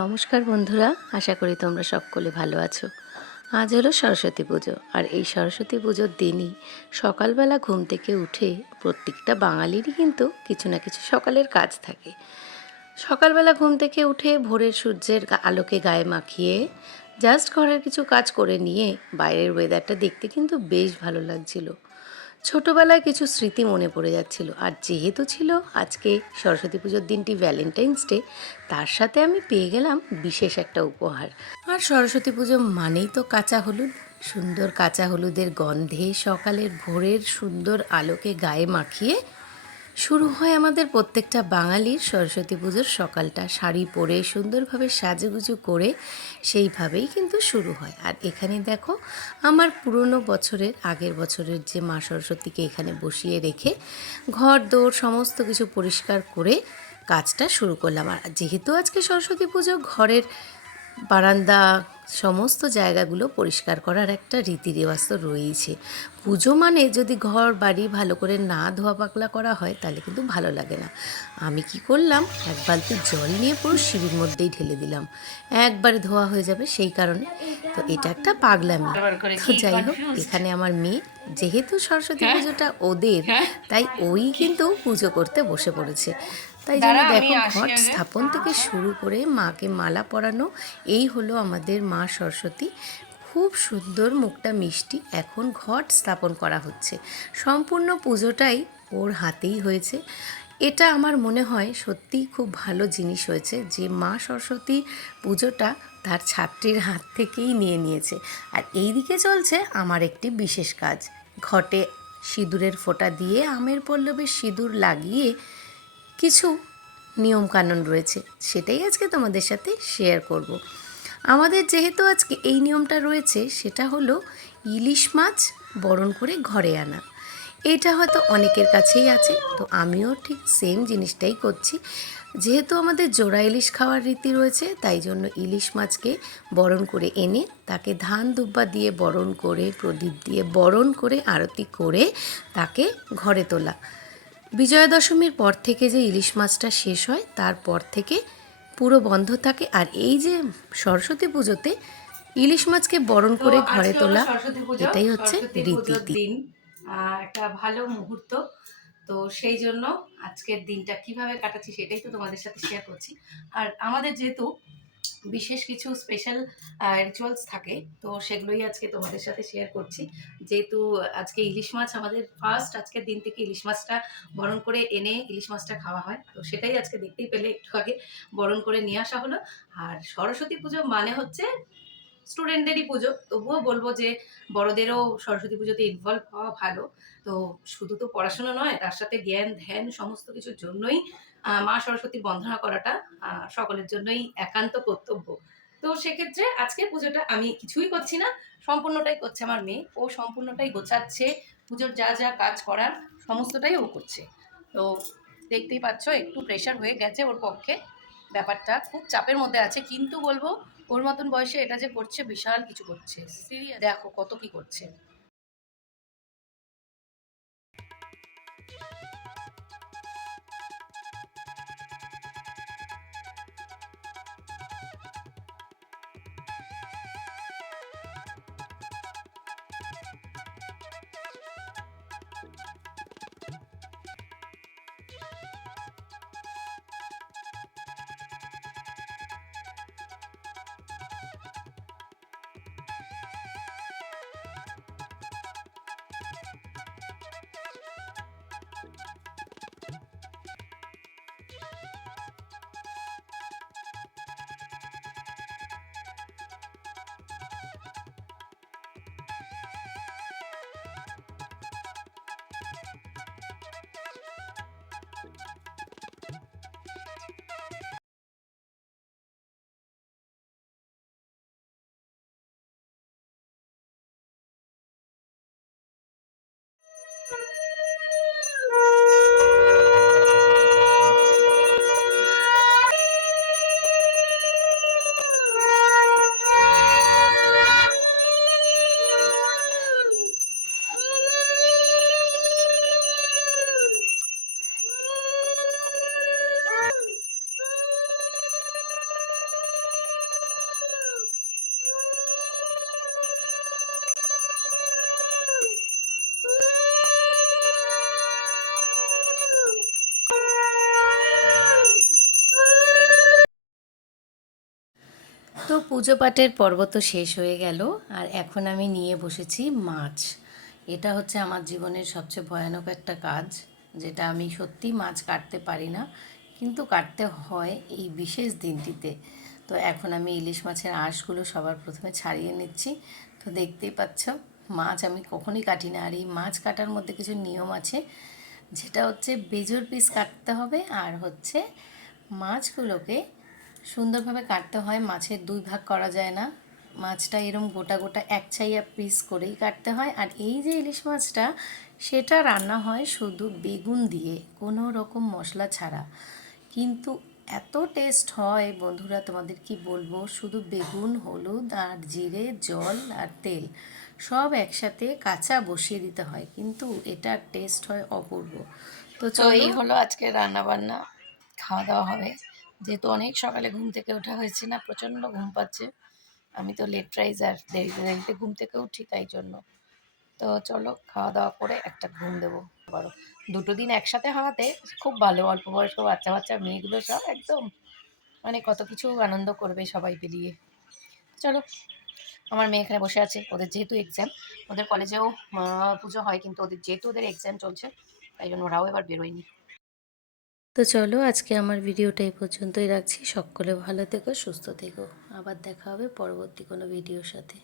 নমস্কার বন্ধুরা, আশা করি তোমরা সকলে ভালো আছো। আজ হলো সরস্বতী পুজো, আর এই সরস্বতী পুজোর দিনই সকালবেলা ঘুম থেকে উঠে প্রত্যেকটা বাঙালিরই কিন্তু কিছু না কিছু সকালের কাজ থাকে। সকালবেলা ঘুম থেকে উঠে ভোরের সূর্যের আলোকে গায়ে মাখিয়ে জাস্ট ঘরের কিছু কাজ করে নিয়ে বাইরের ওয়েদারটা দেখতে কিন্তু বেশ ভালো লাগছিল। ছোটবেলায় কিছু স্মৃতি মনে পড়ে যাচ্ছিল। আর যেহেতু ছিল আজকে সরস্বতী পুজোর দিনটি ভ্যালেন্টাইন্স ডে তার সাথে আমি পেয়ে গেলাম বিশেষ একটা উপহার। আর সরস্বতী পুজো মানেই তো কাঁচা হলুদ। সুন্দর কাঁচা হলুদের গন্ধে সকালের ভোরের সুন্দর আলোকে গায়ে মাখিয়ে শুরু হয় আমাদের প্রত্যেকটা বাঙালির সরস্বতী পুজোর সকালটা। শাড়ি পরে সুন্দরভাবে সাজুগুজু করে সেইভাবেই কিন্তু শুরু হয়। আর এখানে দেখো, আমার পুরনো বছরের, আগের বছরের যে মা সরস্বতীকে এখানে বসিয়ে রেখে ঘর দৌড় সমস্ত কিছু পরিষ্কার করে কাজটা শুরু করলাম। আর যেহেতু আজকে সরস্বতী পুজো, ঘরের বারান্দা সমস্ত জায়গাগুলো পরিষ্কার করার একটা রীতি রেওয়াজ তো রয়েইছে। পুজো মানে যদি ঘর বাড়ি ভালো করে না ধোয়া পাকলা করা হয় তাহলে কিন্তু ভালো লাগে না। আমি কি করলাম? এক বালতি জল নিয়ে পুরো সিঁড়ির মধ্যেই ঢেলে দিলাম। একবারে ধোয়া হয়ে যাবে সেই কারণে। তো এটা একটা পাগলামি। তো যাই হোক এখানে আমার মেয়ে যেহেতু সরস্বতী পুজোটা ওদের তাই ওই কিন্তু পুজো করতে বসে পড়েছে। তাই জন্য দেখো ঘট স্থাপন থেকে শুরু করে মাকে মালা পরানো এই হলো আমাদের মা সরস্বতী। খুব সুন্দর মুখটা মিষ্টি এখন ঘট স্থাপন করা হচ্ছে। সম্পূর্ণ পুজোটাই ওর হাতেই হয়েছে। এটা আমার মনে হয় সত্যিই খুব ভালো জিনিস হয়েছে যে মা সরস্বতী পুজোটা তার ছাত্রীর হাত থেকেই নিয়ে নিয়েছে। আর এই দিকে চলছে আমার একটি বিশেষ কাজ। ঘটে সিঁদুরের ফোঁটা দিয়ে আমের পল্লবের সিঁদুর লাগিয়ে কিছু নিয়মকানুন রয়েছে, সেটাই আজকে তোমাদের সাথে শেয়ার করব। আমাদের যেহেতু আজকে এই নিয়মটা রয়েছে, সেটা হলো ইলিশ মাছ বরণ করে ঘরে আনা। এটা হয়তো অনেকের কাছেই আছে, তো আমিও ঠিক সেম জিনিসটাই করছি। যেহেতু আমাদের জোড়া ইলিশ খাওয়ার রীতি রয়েছে, তাই জন্য ইলিশ মাছকে বরণ করে এনে তাকে ধান দুব্বা দিয়ে বরণ করে, প্রদীপ দিয়ে বরণ করে, আরতি করে তাকে ঘরে তোলা। বিজয়া দশমীর পর থেকে যে ইলিশ মাছটা শেষ হয় তারপর থেকে পুরো বন্ধ থাকে। আর এই যে সরস্বতী পুজোতে ইলিশ মাছকে বরণ করে ঘরে তোলা এটাই হচ্ছে রীতি দিন। একটা ভালো মুহূর্ত। তো সেই জন্য আজকের দিনটা কীভাবে কাটাচ্ছি সেটাই তো তোমাদের সাথে শেয়ার করছি। আর আমাদের যেহেতু বিশেষ কিছু স্পেশাল রিচুয়ালস থাকে। তো সেগুলোই আজকে তোমাদের সাথে শেয়ার করছি। যেহেতু আজকে ইলিশ মাছ আমাদের ফার্স্ট আজকের দিন থেকে ইলিশ মাছটা বরণ করে এনে ইলিশ মাছটা খাওয়া হয়। তো সেটাই আজকে দেখতেই পেলে একটু আগে বরণ করে নিয়ে আসা হলো। আর সরস্বতী পুজো মানে হচ্ছে স্টুডেন্টদেরই পুজো। তবুও বলব যে বড়দেরও সরস্বতী পুজোতে ইনভলভ হওয়া ভালো। তো শুধু তো পড়াশোনা নয়, তার সাথে জ্ঞান, ধ্যান সমস্ত কিছুর জন্যই মা সরস্বতীর বন্দনা করাটা সকলের জন্যই একান্ত কর্তব্য। তো সেক্ষেত্রে আজকের পুজোটা আমি কিছুই করছি না সম্পূর্ণটাই করছে আমার মেয়ে। ও সম্পূর্ণটাই গোছাচ্ছে পুজোর যা যা কাজ করার সমস্তটাই ও করছে। তো দেখতেই পাচ্ছ একটু প্রেশার হয়ে গেছে ওর পক্ষে। ব্যাপারটা খুব চাপের মধ্যে আছে কিন্তু বলব ওর মতন বয়সে এটা যে করছে বিশাল কিছু করছে। দেখো কত কি করছে। পুজো পাঠের পর্ব তো শেষ হয়ে গেল, আর এখন আমি নিয়ে বসেছি মাছ। এটা হচ্ছে আমার জীবনের সবচেয়ে ভয়ানক একটা কাজ, যেটা আমি সত্যি মাছ কাটতে পারি না, কিন্তু কাটতে হয় এই বিশেষ দিনটিতে। তো এখন আমি ইলিশ মাছের আঁশগুলো সবার প্রথমে ছাড়িয়ে নিচ্ছি। তো দেখতেই পাচ্ছ, মাছ আমি কখনোই কাটি না, আর এই মাছ কাটার মধ্যে কিছু নিয়ম আছে, যেটা হচ্ছে বেজোর পিস কাটতে হবে, আর হচ্ছে মাছগুলোকে সুন্দরভাবে কাটতে হয় মাছের দুই ভাগ করা যায় না। মাছটা এরম গোটা গোটা এক ছাইয়া পিস করেই কাটতে হয়। আর এই যে ইলিশ মাছটা সেটা রান্না হয় শুধু বেগুন দিয়ে কোনো রকম মশলা ছাড়া। কিন্তু এত টেস্ট হয় বন্ধুরা তোমাদের কি বলব? শুধু বেগুন হলুদ আর জিরে জল আর তেল সব একসাথে কাঁচা বসিয়ে দিতে হয়। কিন্তু এটার টেস্ট হয় অপূর্ব। তো তো এই হলো আজকে রান্না বান্না খাওয়া দাওয়া হবে। যেহেতু অনেক সকালে ঘুম থেকে ওঠা হয়েছে না, প্রচণ্ড ঘুম পাচ্ছে। আমি তো লেট রাইজার দেরিতে দেরিতে ঘুম থেকে উঠি তাই জন্য। তো চলো খাওয়া দাওয়া করে একটা ঘুম দেবো বড় দুটো দিন একসাথে হওয়াতে খুব ভালো, অল্প বয়স্ক বাচ্চা বাচ্চা মেয়েগুলো সব একদম মানে কত কিছু আনন্দ করবে সবাই পেরিয়ে চলো, আমার মেয়ে এখানে বসে আছে, ওদের যেহেতু এক্সাম ওদের কলেজেও পুজো হয় কিন্তু ওদের যেহেতু ওদের এক্সাম চলছে, তাই জন্য ওরাও এবার বেরোয়নি। তো চলো আজকে আমার ভিডিওটা এই পর্যন্তই রাখছি। সকলে ভালো থেকো, সুস্থ থেকো। আবার দেখা হবে পরবর্তী কোনো ভিডিওর সাথে।